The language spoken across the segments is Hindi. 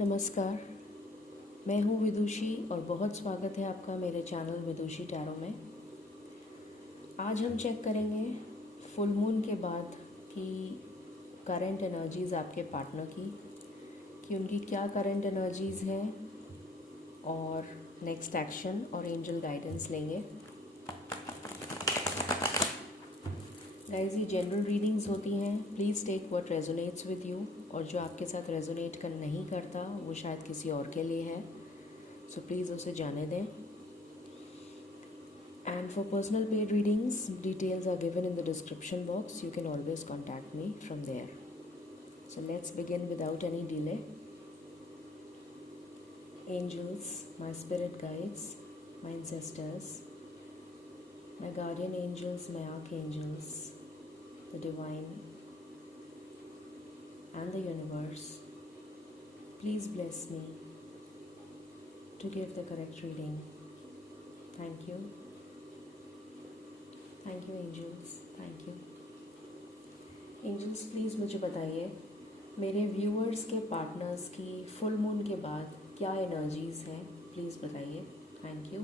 नमस्कार, मैं हूँ विदुषी और बहुत स्वागत है आपका मेरे चैनल विदुषी टैरो में। आज हम चेक करेंगे फुल मून के बाद की करंट एनर्जीज़ आपके पार्टनर की, कि उनकी क्या करंट एनर्जीज़ हैं और नेक्स्ट एक्शन और एंजल गाइडेंस लेंगे। गाइस, ये जनरल रीडिंग्स होती हैं, please take what resonates with you, और जो आपके साथ रेजोनेट कर नहीं करता वो शायद किसी और के लिए है, सो प्लीज़ उसे जाने दें। And for personal paid readings, details are given in the description box. You can always contact me from there. So let's begin without any delay. Angels, my spirit guides, my ancestors, my guardian angels, my archangels, the divine and the universe, please bless me to give the correct reading. Thank you. Thank you angels, thank you. Angels, please मुझे बताइए मेरे व्यूअर्स के पार्टनर्स की फुल मून के बाद क्या एनर्जीज़ हैं, प्लीज़ बताइए। Thank you.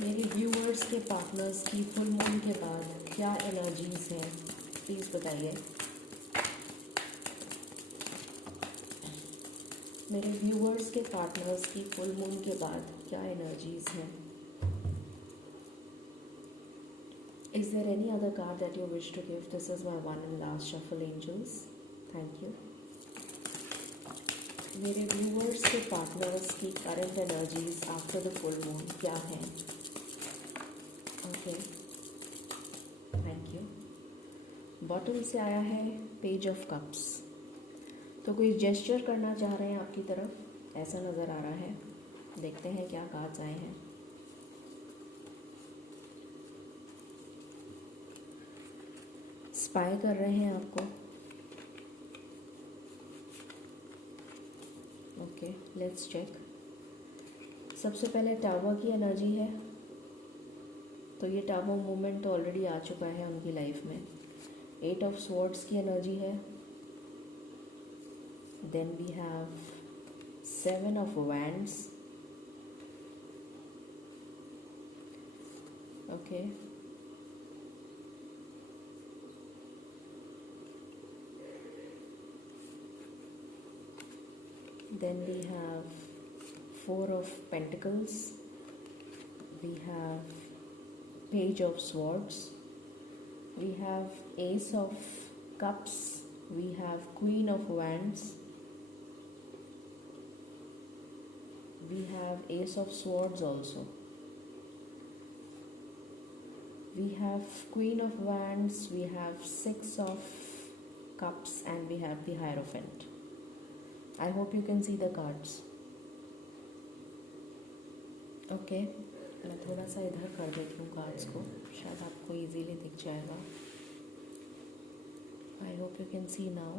मेरे व्यूअर्स के पार्टनर्स की फुल मून के बाद क्या एनर्जीज़ हैं, प्लीज़ बताइए। मेरे व्यूअर्स के पार्टनर्स की फुल मून के बाद क्या एनर्जीज़ हैं। Is there any other card that you wish to give? This is my one and last shuffle, angels. Thank you. मेरे व्यूअर्स के पार्टनर्स की current energies after the full moon क्या हैं? Okay, thank you. बॉटम से आया है पेज ऑफ कप्स, तो कोई जेस्चर करना चाह रहे हैं आपकी तरफ, ऐसा नज़र आ रहा है। देखते हैं क्या कार्ड्स आए हैं। स्पाई कर रहे हैं आपको। Okay, let's check. सबसे पहले टावर की एनर्जी है, तो ये टावर मूवमेंट तो ऑलरेडी आ चुका है उनकी लाइफ में। 8 ऑफ स्वॉर्ड्स की एनर्जी है। Then we have 7 of wands. Okay, then we have 4 of Pentacles, we have Page of Swords, we have Ace of Cups, we have Queen of Wands, we have Ace of Swords also, we have Queen of Wands, we have 6 of Cups, and we have the Hierophant. I hope you can see the cards. Okay, मैं थोड़ा सा इधर कर देती हूँ कार्ड्स को, शायद आपको इजीली दिख जाएगा। I hope you can see now.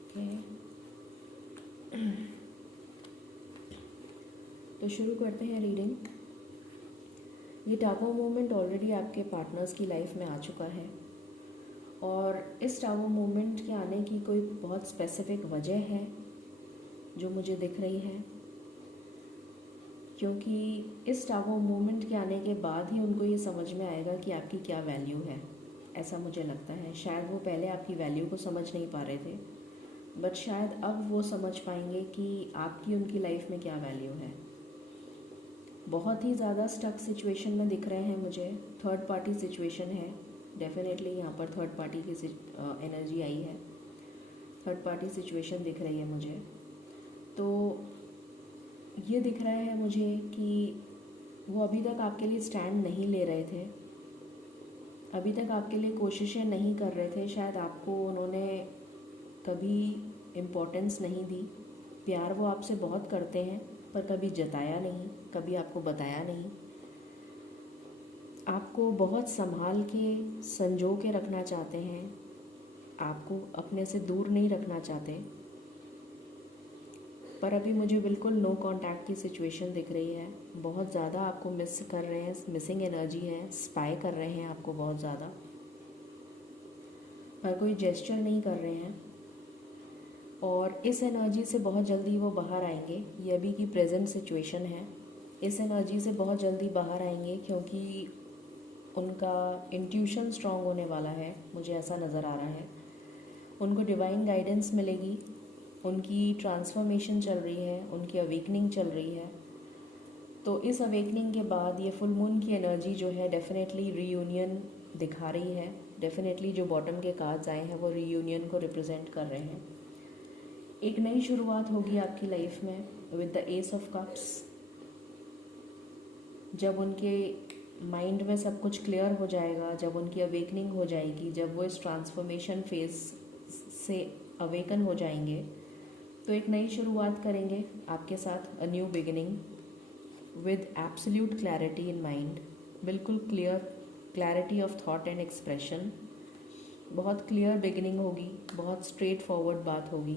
Okay. तो शुरू करते हैं रीडिंग। ये टावर मूवमेंट ऑलरेडी आपके पार्टनर्स की लाइफ में आ चुका है, और इस टावर मूवमेंट के आने की कोई बहुत स्पेसिफिक वजह है जो मुझे दिख रही है, क्योंकि इस टावर मूवमेंट के आने के बाद ही उनको ये समझ में आएगा कि आपकी क्या वैल्यू है, ऐसा मुझे लगता है। शायद वो पहले आपकी वैल्यू को समझ नहीं पा रहे थे, बट शायद अब वो समझ पाएंगे कि आपकी उनकी लाइफ में क्या वैल्यू है। बहुत ही ज़्यादा स्टक सिचुएशन में दिख रहे हैं मुझे, थर्ड पार्टी सिचुएशन है। डेफिनेटली यहाँ पर थर्ड पार्टी की एनर्जी आई है, थर्ड पार्टी सिचुएशन दिख रही है मुझे। तो ये दिख रहा है मुझे कि वो अभी तक आपके लिए स्टैंड नहीं ले रहे थे, अभी तक आपके लिए कोशिशें नहीं कर रहे थे। शायद आपको उन्होंने कभी इम्पोर्टेंस नहीं दी। प्यार वो आपसे बहुत करते हैं, पर कभी जताया नहीं, कभी आपको बताया नहीं। आपको बहुत संभाल के संजो के रखना चाहते हैं, आपको अपने से दूर नहीं रखना चाहते, पर अभी मुझे बिल्कुल नो कांटेक्ट की सिचुएशन दिख रही है। बहुत ज़्यादा आपको मिस कर रहे हैं, मिसिंग एनर्जी है, स्पाई कर रहे हैं आपको बहुत ज़्यादा, पर कोई जेस्चर नहीं कर रहे हैं। और इस एनर्जी से बहुत जल्दी वो बाहर आएंगे। ये अभी की प्रेजेंट सिचुएशन है। इस एनर्जी से बहुत जल्दी बाहर आएंगे क्योंकि उनका इंट्यूशन स्ट्रांग होने वाला है, मुझे ऐसा नज़र आ रहा है। उनको डिवाइन गाइडेंस मिलेगी, उनकी ट्रांसफॉर्मेशन चल रही है, उनकी अवेकनिंग चल रही है। तो इस अवेकनिंग के बाद ये फुल मून की एनर्जी जो है डेफिनेटली रीयूनियन दिखा रही है। डेफिनेटली जो बॉटम के कार्ड्स आए हैं वो रीयूनियन को रिप्रेजेंट कर रहे हैं। एक नई शुरुआत होगी आपकी लाइफ में with the S of cups. जब उनके माइंड में सब कुछ क्लियर हो जाएगा, जब उनकी अवेकनिंग हो जाएगी, जब वो इस ट्रांसफॉर्मेशन फेज से अवेकन हो जाएंगे, तो एक नई शुरुआत करेंगे आपके साथ, a new beginning with absolute clarity in mind. बिल्कुल clear clarity of thought and expression. बहुत क्लियर बिगिनिंग होगी, बहुत स्ट्रेट फॉरवर्ड बात होगी।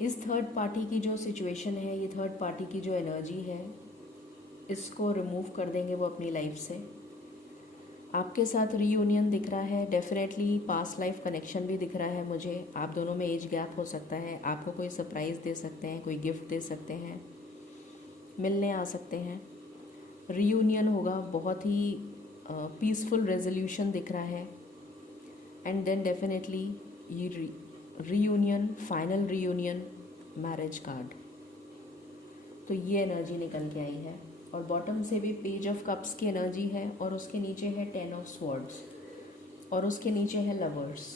इस थर्ड पार्टी की जो सिचुएशन है, ये थर्ड पार्टी की जो एनर्जी है, इसको रिमूव कर देंगे वो अपनी लाइफ से। आपके साथ रीयूनियन दिख रहा है, डेफिनेटली पास्ट लाइफ कनेक्शन भी दिख रहा है मुझे। आप दोनों में एज गैप हो सकता है, आपको कोई सरप्राइज़ दे सकते हैं, कोई गिफ्ट दे सकते हैं, मिलने आ सकते हैं। रीयूनियन होगा, बहुत ही पीसफुल रेजोल्यूशन दिख रहा है। एंड देन डेफिनेटली ये reunion, final reunion, marriage card. तो ये एनर्जी निकल के आई है। और बॉटम से भी पेज ऑफ कप्स की एनर्जी है, और उसके नीचे है 10 ऑफ स्वॉर्ड्स, और उसके नीचे है लवर्स,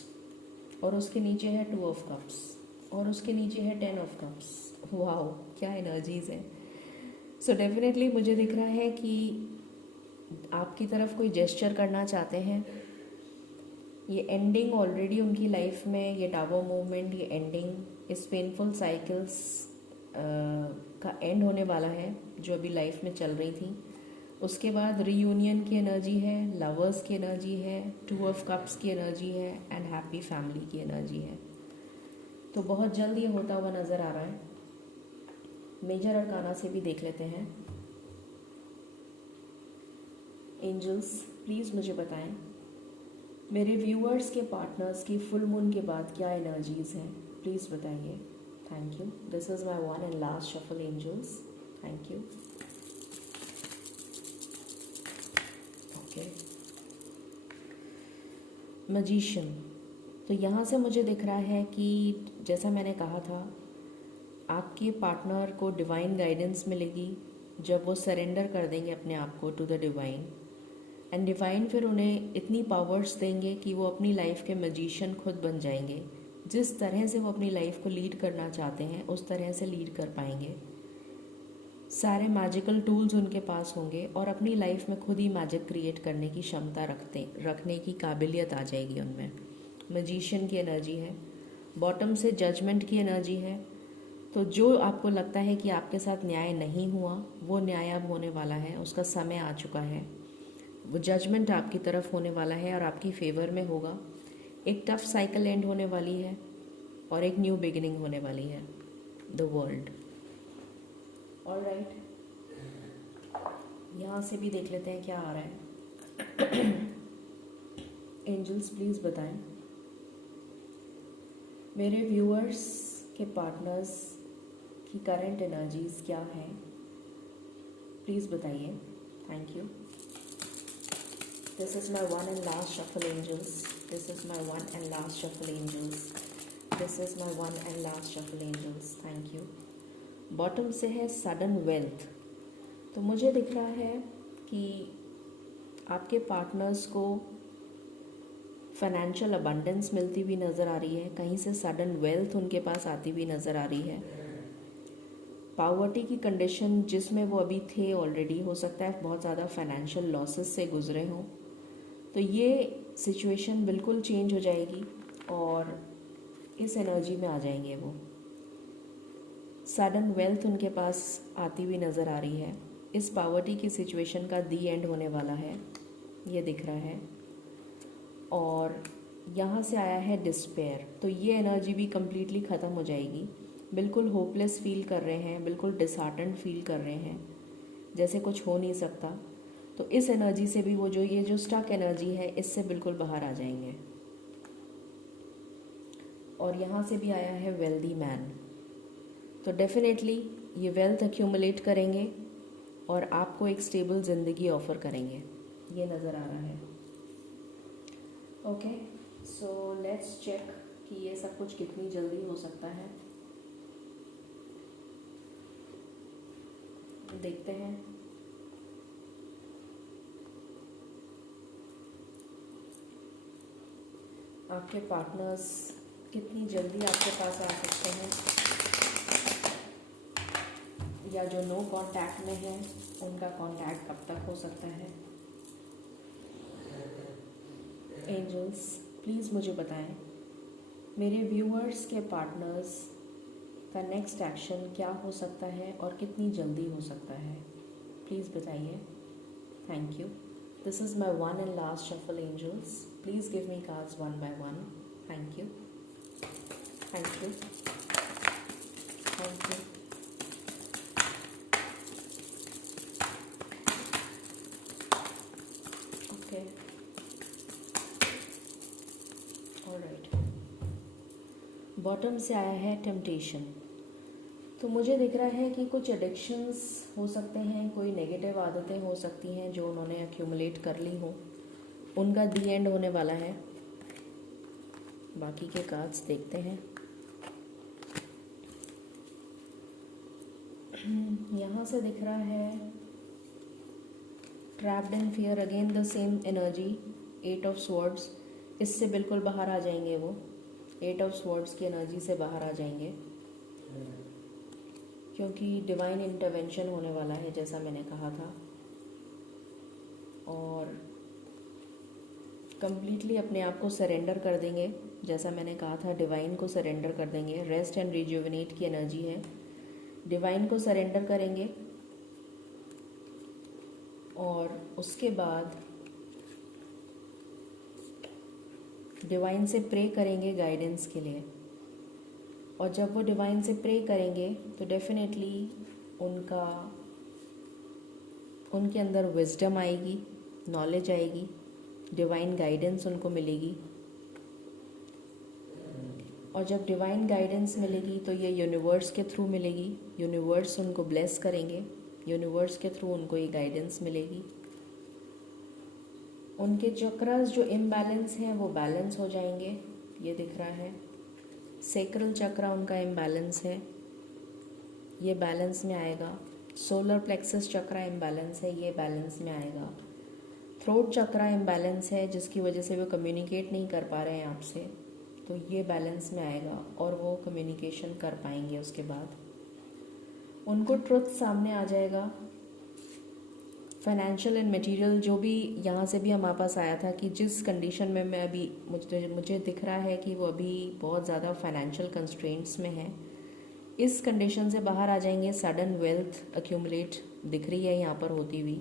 और उसके नीचे है 2 ऑफ कप्स, और उसके नीचे है 10 ऑफ कप्स। वाओ, क्या एनर्जीज है। सो डेफिनेटली मुझे दिख रहा है कि आपकी तरफ कोई जेस्चर करना चाहते हैं। ये एंडिंग ऑलरेडी उनकी लाइफ में, ये टावर मूवमेंट, ये एंडिंग, इस पेनफुल साइकिल्स का एंड होने वाला है जो अभी लाइफ में चल रही थी। उसके बाद रीयूनियन की एनर्जी है, लवर्स की एनर्जी है, 2 ऑफ कप्स की एनर्जी है, एंड हैप्पी फैमिली की एनर्जी है। तो बहुत जल्द ये होता हुआ नज़र आ रहा है। मेजर अरकाना से भी देख लेते हैं। एंजल्स प्लीज़ मुझे बताएं मेरे व्यूअर्स के पार्टनर्स की फुल मून के बाद क्या एनर्जीज़ हैं, प्लीज़ बताइए। Thank you. This is my one and last shuffle angels. Thank you. Okay, magician. तो यहाँ से मुझे दिख रहा है कि जैसा मैंने कहा था, आपके पार्टनर को डिवाइन गाइडेंस मिलेगी जब वो सरेंडर कर देंगे अपने आप को to the divine. And divine फिर उन्हें इतनी पावर्स देंगे कि वो अपनी लाइफ के मैजिशियन खुद बन जाएंगे। जिस तरह से वो अपनी लाइफ को लीड करना चाहते हैं उस तरह से लीड कर पाएंगे। सारे मैजिकल टूल्स उनके पास होंगे और अपनी लाइफ में खुद ही मैजिक क्रिएट करने की क्षमता रखने की काबिलियत आ जाएगी उनमें। मैजिशियन की एनर्जी है। बॉटम से जजमेंट की एनर्जी है। तो जो आपको लगता है कि आपके साथ न्याय नहीं हुआ, वो न्याय अब होने वाला है, उसका समय आ चुका है। वो जजमेंट आपकी तरफ होने वाला है और आपकी फेवर में होगा। एक टफ साइकिल एंड होने वाली है और एक न्यू बिगिनिंग होने वाली है। The world. ऑलराइट, यहाँ से भी देख लेते हैं क्या आ रहा है। एंजल्स प्लीज़ बताएं मेरे व्यूअर्स के पार्टनर्स की करंट एनर्जीज क्या हैं, प्लीज़ बताइए। Thank you. This is my one and last shuffle angels. This is my one and last shuffle angels. This is my one and last shuffle angels. Thank you. Bottom से है सडन वेल्थ। तो मुझे दिख रहा है कि आपके पार्टनर्स को फाइनेंशियल अबंडेंस मिलती हुई नज़र आ रही है। कहीं से सडन वेल्थ उनके पास आती हुई नज़र आ रही है। पॉवर्टी की कंडीशन जिसमें वो अभी थे ऑलरेडी, हो सकता है बहुत ज़्यादा फाइनेंशियल लॉसेस से गुजरे हों, तो ये सिचुएशन बिल्कुल चेंज हो जाएगी और इस एनर्जी में आ जाएंगे वो। सडन वेल्थ उनके पास आती हुई नज़र आ रही है। इस पॉवर्टी की सिचुएशन का दी एंड होने वाला है, ये दिख रहा है। और यहाँ से आया है डिस्पेयर। तो ये एनर्जी भी कम्प्लीटली ख़त्म हो जाएगी। बिल्कुल होपलेस फील कर रहे हैं, बिल्कुल डिसहार्टेंड फील कर रहे हैं, जैसे कुछ हो नहीं सकता। तो इस एनर्जी से भी वो जो ये जो स्टक एनर्जी है इससे बिल्कुल बाहर आ जाएंगे। और यहाँ से भी आया है वेल्दी मैन, तो डेफिनेटली ये वेल्थ एक्यूमुलेट करेंगे और आपको एक स्टेबल ज़िंदगी ऑफ़र करेंगे, ये नज़र आ रहा है। ओके, सो लेट्स चेक कि ये सब कुछ कितनी जल्दी हो सकता है। देखते हैं। आपके पार्टनर्स कितनी जल्दी आपके पास आ सकते हैं, या जो नो कांटेक्ट में है उनका कांटेक्ट कब तक हो सकता है। एंजल्स प्लीज़ मुझे बताएं, मेरे व्यूअर्स के पार्टनर्स का नेक्स्ट एक्शन क्या हो सकता है और कितनी जल्दी हो सकता है, प्लीज़ बताइए। Thank you. This is my one and last shuffle angels, please give me cards one by one. Thank you, thank you, thank you. Okay, alright. Bottom से आया है टेम्पटेशन। तो मुझे दिख रहा है कि कुछ एडिक्शंस हो सकते हैं, कोई नेगेटिव आदतें हो सकती हैं जो उन्होंने एक्यूमुलेट कर ली हो, उनका दी एंड होने वाला है। बाकी के कार्ड्स देखते हैं। यहाँ से दिख रहा है trapped in fear, again the same energy, 8 of swords, इससे बिल्कुल बाहर आ जाएंगे वो, 8 ऑफ स्वॉर्ड्स की एनर्जी से बाहर आ जाएंगे, क्योंकि डिवाइन इंटरवेंशन होने वाला है जैसा मैंने कहा था। और कंप्लीटली अपने आप को सरेंडर कर देंगे, जैसा मैंने कहा था, डिवाइन को सरेंडर कर देंगे। रेस्ट एंड रिजुविनेट की एनर्जी है, डिवाइन को सरेंडर करेंगे और उसके बाद डिवाइन से प्रे करेंगे गाइडेंस के लिए। और जब वो डिवाइन से प्रे करेंगे तो डेफिनेटली उनके अंदर विजडम आएगी, नॉलेज आएगी, डिवाइन गाइडेंस उनको मिलेगी। और जब डिवाइन गाइडेंस मिलेगी तो ये यूनिवर्स के थ्रू मिलेगी, यूनिवर्स उनको ब्लेस करेंगे, यूनिवर्स के थ्रू उनको ये गाइडेंस मिलेगी। उनके चक्रास जो इम्बैलेंस हैं वो बैलेंस हो जाएंगे, ये दिख रहा है। सेक्रल चक्रा उनका इम्बैलेंस है, ये बैलेंस में आएगा। सोलर प्लेक्सस चक्रा इम्बैलेंस है, ये बैलेंस में आएगा। थ्रोट चक्रा इम्बैलेंस है जिसकी वजह से वो कम्युनिकेट नहीं कर पा रहे हैं आपसे, तो ये बैलेंस में आएगा और वो कम्युनिकेशन कर पाएंगे। उसके बाद उनको ट्रुथ सामने आ जाएगा। फाइनेंशियल एंड मटेरियल जो भी यहाँ से भी हमारे पास आया था कि जिस कंडीशन में मैं अभी, मुझे दिख रहा है कि वो अभी बहुत ज़्यादा फाइनेंशियल कंस्ट्रेंट्स में है, इस कंडीशन से बाहर आ जाएंगे। सडन वेल्थ एक्यूमुलेट दिख रही है यहाँ पर होती हुई,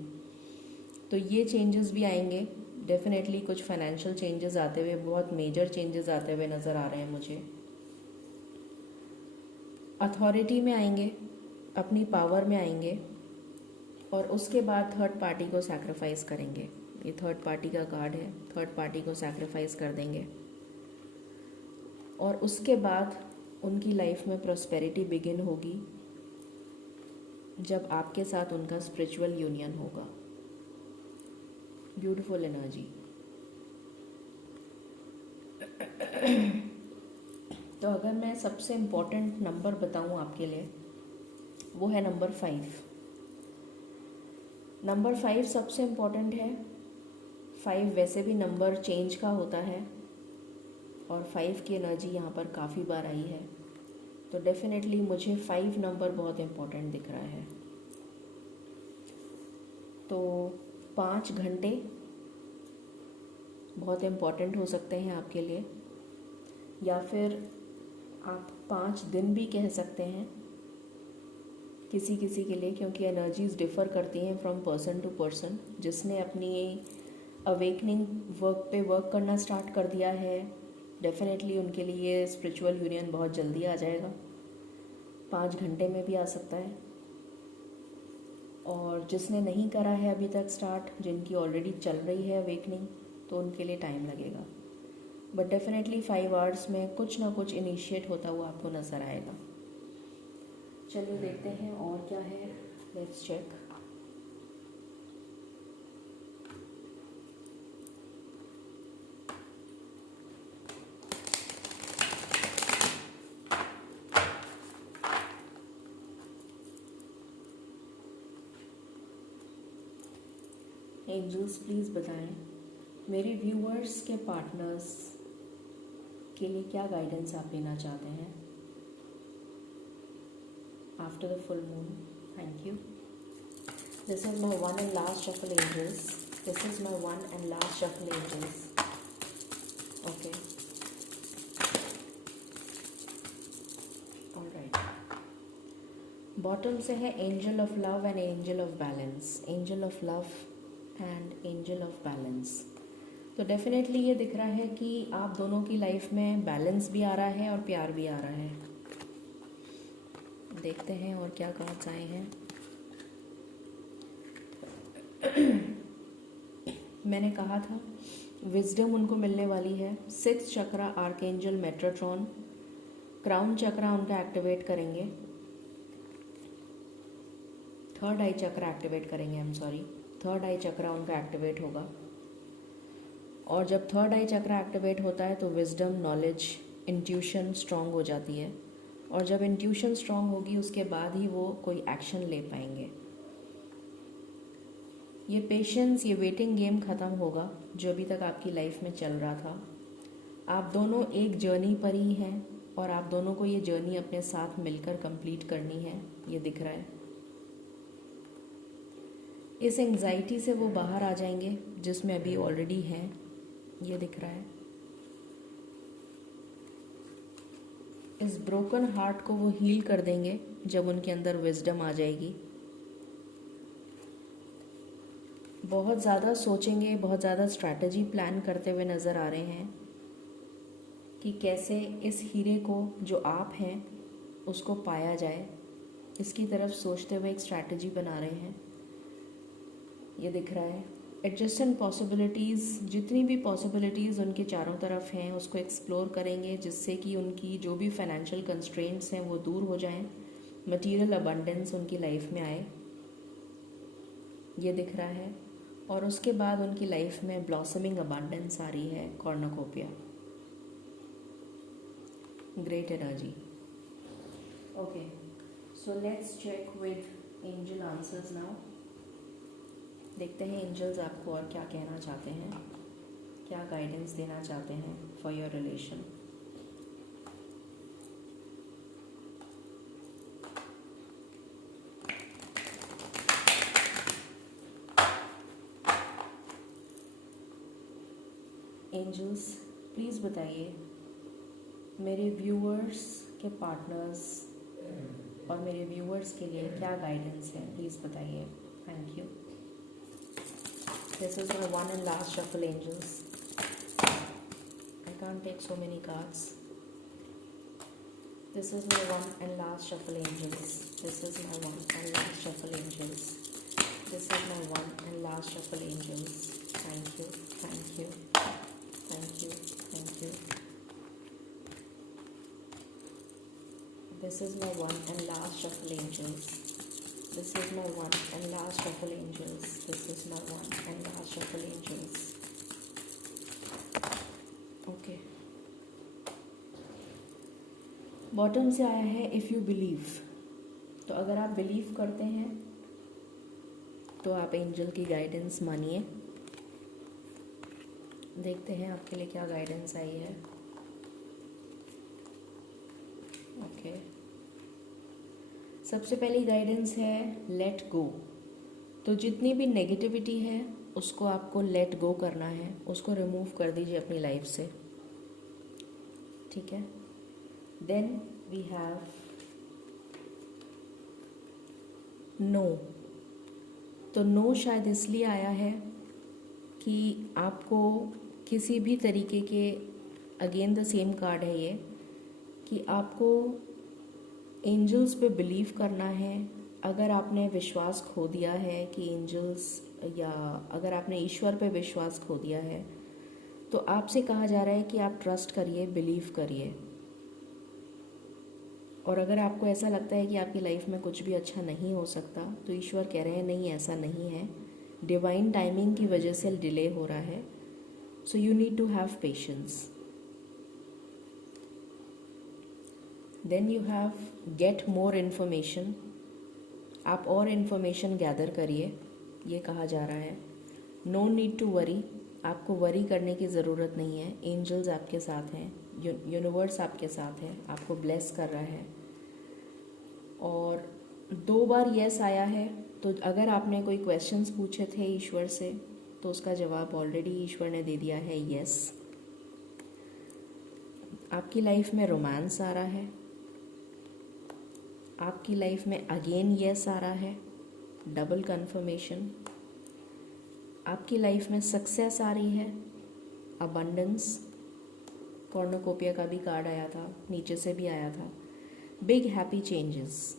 तो ये चेंजेस भी आएंगे। डेफिनेटली कुछ फाइनेंशियल चेंजेस आते हुए, बहुत मेजर चेंजेस आते हुए नज़र आ रहे हैं मुझे। अथॉरिटी में आएंगे, अपनी पावर में आएंगे और उसके बाद थर्ड पार्टी को सैक्रिफाइस करेंगे। ये थर्ड पार्टी का कार्ड है, थर्ड पार्टी को सैक्रिफाइस कर देंगे और उसके बाद उनकी लाइफ में प्रॉस्पेरिटी बिगिन होगी जब आपके साथ उनका स्पिरिचुअल यूनियन होगा। Beautiful energy. तो अगर मैं सबसे इम्पोर्टेंट नंबर बताऊं आपके लिए, वो है नंबर 5। नंबर 5 सबसे इम्पोर्टेंट है। 5 वैसे भी नंबर चेंज का होता है और 5 की एनर्जी यहाँ पर काफ़ी बार आई है, तो डेफिनेटली मुझे 5 नंबर बहुत इम्पोर्टेंट दिख रहा है। तो 5 घंटे बहुत इम्पोर्टेंट हो सकते हैं आपके लिए, या फिर आप 5 दिन भी कह सकते हैं किसी किसी के लिए, क्योंकि एनर्जीज डिफ़र करती हैं फ्रॉम पर्सन टू पर्सन। जिसने अपनी अवेकनिंग वर्क पे वर्क करना स्टार्ट कर दिया है, डेफिनेटली उनके लिए स्पिरिचुअल यूनियन बहुत जल्दी आ जाएगा। 5 घंटे में भी आ सकता है। और जिसने नहीं करा है अभी तक स्टार्ट, जिनकी ऑलरेडी चल रही है अवेकनिंग, तो उनके लिए टाइम लगेगा। बट डेफिनेटली 5 आवर्स में कुछ ना कुछ इनिशिएट होता हुआ आपको नज़र आएगा। चलिए देखते हैं और क्या है। Let's check. एंजल्स प्लीज़ बताएं मेरे व्यूअर्स के पार्टनर्स के लिए क्या गाइडेंस आप लेना चाहते हैं after the full moon. Thank you. This is my one and last shuffle angels. This is my one and last shuffle angels. Okay, alright. Bottom से है angel of love and angel of balance. Angel of love and angel of balance. तो डेफिनेटली ये दिख रहा है कि आप दोनों की लाइफ में बैलेंस भी आ रहा है और प्यार भी आ रहा है। देखते हैं और क्या कार्ड्स आए हैं। मैंने कहा था विजडम उनको मिलने वाली है। 6th चक्रा आर्कएंजल मेट्रोट्रॉन, क्राउन चक्रा उनका एक्टिवेट करेंगे। 3rd आई चक्रा एक्टिवेट करेंगे। आई एम सॉरी, 3rd आई चक्रा उनका एक्टिवेट होगा। और जब 3rd आई चक्रा एक्टिवेट होता है तो विजडम, नॉलेज, इंट्यूशन स्ट्रांग हो जाती है। और जब इंट्यूशन स्ट्रांग होगी उसके बाद ही वो कोई एक्शन ले पाएंगे। ये पेशेंस, ये वेटिंग गेम ख़त्म होगा जो अभी तक आपकी लाइफ में चल रहा था। आप दोनों एक जर्नी पर ही हैं और आप दोनों को ये जर्नी अपने साथ मिलकर कंप्लीट करनी है, ये दिख रहा है। इस एंग्जाइटी से वो बाहर आ जाएंगे जिसमें अभी ऑलरेडी हैं, ये दिख रहा है। इस ब्रोकन हार्ट को वो हील कर देंगे जब उनके अंदर विजडम आ जाएगी। बहुत ज़्यादा सोचेंगे, बहुत ज़्यादा स्ट्रैटेजी प्लान करते हुए नज़र आ रहे हैं कि कैसे इस हीरे को जो आप हैं उसको पाया जाए। इसकी तरफ सोचते हुए एक स्ट्रैटेजी बना रहे हैं, ये दिख रहा है। एडजस्टेंट पॉसिबिलिटीज़, जितनी भी पॉसिबिलिटीज़ उनके चारों तरफ हैं उसको एक्सप्लोर करेंगे जिससे कि उनकी जो भी फाइनेंशियल कंस्ट्रेंट्स हैं वो दूर हो जाएं, मटेरियल अबंडेंस उनकी लाइफ में आए, ये दिख रहा है। और उसके बाद उनकी लाइफ में ब्लॉसमिंग अबंडेंस आ रही है, cornucopia, great energy. Okay, so let's check with angel answers now. देखते हैं एंजल्स आपको और क्या कहना चाहते हैं, क्या गाइडेंस देना चाहते हैं for your relation. Angels please बताइए मेरे व्यूअर्स के पार्टनर्स और मेरे व्यूअर्स के लिए क्या गाइडेंस है, प्लीज़ बताइए। Thank you. This is my one and last shuffle, angels. I can't take so many cards. This is my one and last shuffle, angels. This is my one and last shuffle, angels. This is my one and last shuffle, angels. Thank you, thank you, thank you, thank you. This is my one and last shuffle, angels. This is my one and last shuffle, angels. This is my one and last shuffle, angels. Okay. Bottom से आया है इफ़ यू बिलीव। तो अगर आप बिलीव करते हैं तो आप एंजल की गाइडेंस मानिए। देखते हैं आपके लिए क्या गाइडेंस आई है। ओके, सबसे पहली गाइडेंस है लेट गो। तो जितनी भी नेगेटिविटी है उसको आपको लेट गो करना है, उसको रिमूव कर दीजिए अपनी लाइफ से, ठीक है। Then we have no. तो नो शायद इसलिए आया है कि आपको किसी भी तरीके के, अगेन द सेम कार्ड है ये, कि आपको एंजल्स पे बिलीव करना है। अगर आपने विश्वास खो दिया है कि एंजल्स, या अगर आपने ईश्वर पे विश्वास खो दिया है, तो आपसे कहा जा रहा है कि आप ट्रस्ट करिए, बिलीव करिए। और अगर आपको ऐसा लगता है कि आपकी लाइफ में कुछ भी अच्छा नहीं हो सकता, तो ईश्वर कह रहे हैं नहीं, ऐसा नहीं है। डिवाइन टाइमिंग की वजह से डिले हो रहा है, so you need to have patience. Then you have get more information. आप और इन्फॉर्मेशन गैदर करिए, ये कहा जा रहा है। नो नीड टू वरी, आपको वरी करने की ज़रूरत नहीं है। एंजल्स आपके साथ हैं, यूनिवर्स आपके साथ है, आपको ब्लेस कर रहा है। और 2 बार यस आया है, तो अगर आपने कोई क्वेश्चंस पूछे थे ईश्वर से, तो उसका जवाब ऑलरेडी ईश्वर ने दे दिया है, यस। आपकी लाइफ में रोमांस आ रहा है, आपकी लाइफ में अगेन यस आ रहा है, डबल कंफर्मेशन। आपकी लाइफ में सक्सेस आ रही है, अबंडेंस। कॉर्नोकोपिया का भी कार्ड आया था, नीचे से भी आया था, बिग हैप्पी चेंजेस।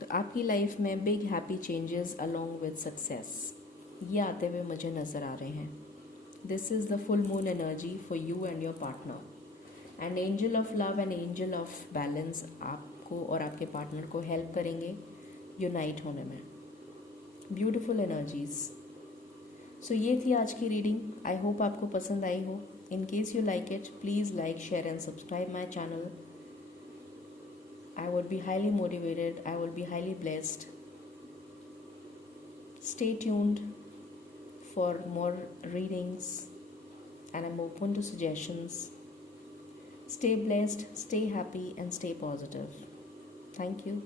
तो आपकी लाइफ में big happy changes along with success, ये आते हुए मुझे नज़र आ रहे हैं। This is the full moon energy for you and your partner. And angel of love and angel of balance आपको और आपके पार्टनर को हेल्प करेंगे यूनाइट होने में। Beautiful energies. सो ये थी आज की रीडिंग। आई होप आपको पसंद आई हो। In case you like it, please like, share and subscribe my channel. I would be highly motivated, I would be highly blessed. Stay tuned for more readings, and I'm open to suggestions. Stay blessed, stay happy, and stay positive. Thank you.